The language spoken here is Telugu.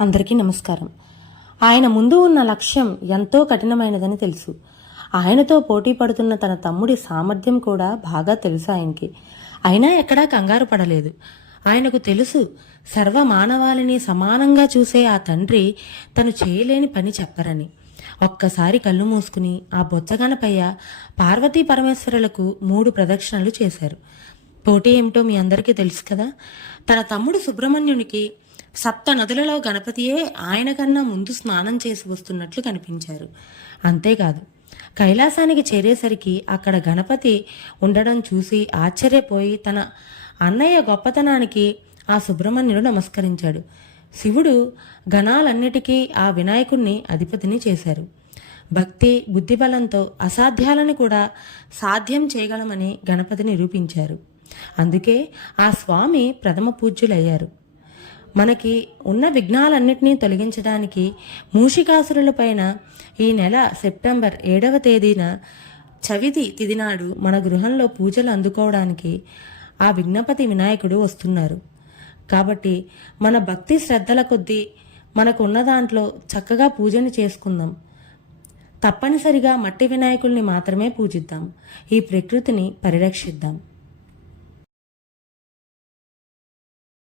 అందరికీ నమస్కారం. ఆయన ముందు ఉన్న లక్ష్యం ఎంతో కఠినమైనదని తెలుసు. ఆయనతో పోటీ పడుతున్న తన తమ్ముడి సామర్థ్యం కూడా బాగా తెలుసు ఆయనకి. అయినా ఎక్కడా కంగారు పడలేదు. ఆయనకు తెలుసు సర్వ మానవాళిని సమానంగా చూసే ఆ తండ్రి తను చేయలేని పని చెప్పరని. ఒక్కసారి కళ్ళు మూసుకుని ఆ బొచ్చగనపయ్య పార్వతీ పరమేశ్వరులకు మూడు ప్రదక్షిణలు చేశారు. పోటీ ఏమిటో మీ అందరికీ తెలుసు కదా? తన తమ్ముడు సుబ్రహ్మణ్యునికి సప్త నదులలో గణపతియే ఆయన కన్నా ముందు స్నానం చేసి వస్తున్నట్లు కనిపించారు. అంతేకాదు కైలాసానికి చేరేసరికి అక్కడ గణపతి ఉండడం చూసి ఆశ్చర్యపోయి తన అన్నయ్య గొప్పతనానికి ఆ సుబ్రహ్మణ్యుడు నమస్కరించాడు. శివుడు గణాలన్నిటికీ ఆ వినాయకుణ్ణి అధిపతిని చేశారు. భక్తి బుద్ధిబలంతో అసాధ్యాలను కూడా సాధ్యం చేయగలమని గణపతి నిరూపించారు. అందుకే ఆ స్వామి ప్రథమ పూజ్యులయ్యారు. మనకి ఉన్న విఘ్నాలన్నింటినీ తొలగించడానికి మూషికాసురులపైన ఈ నెల సెప్టెంబర్ ఏడవ తేదీన చవితి తిదినాడు మన గృహంలో పూజలు అందుకోవడానికి ఆ విఘ్నపతి వినాయకుడు వస్తున్నారు. కాబట్టి మన భక్తి శ్రద్ధల కొద్దీ మనకు ఉన్న దాంట్లో చక్కగా పూజను చేసుకుందాం. తప్పనిసరిగా మట్టి వినాయకుల్ని మాత్రమే పూజిద్దాం. ఈ ప్రకృతిని పరిరక్షిద్దాం.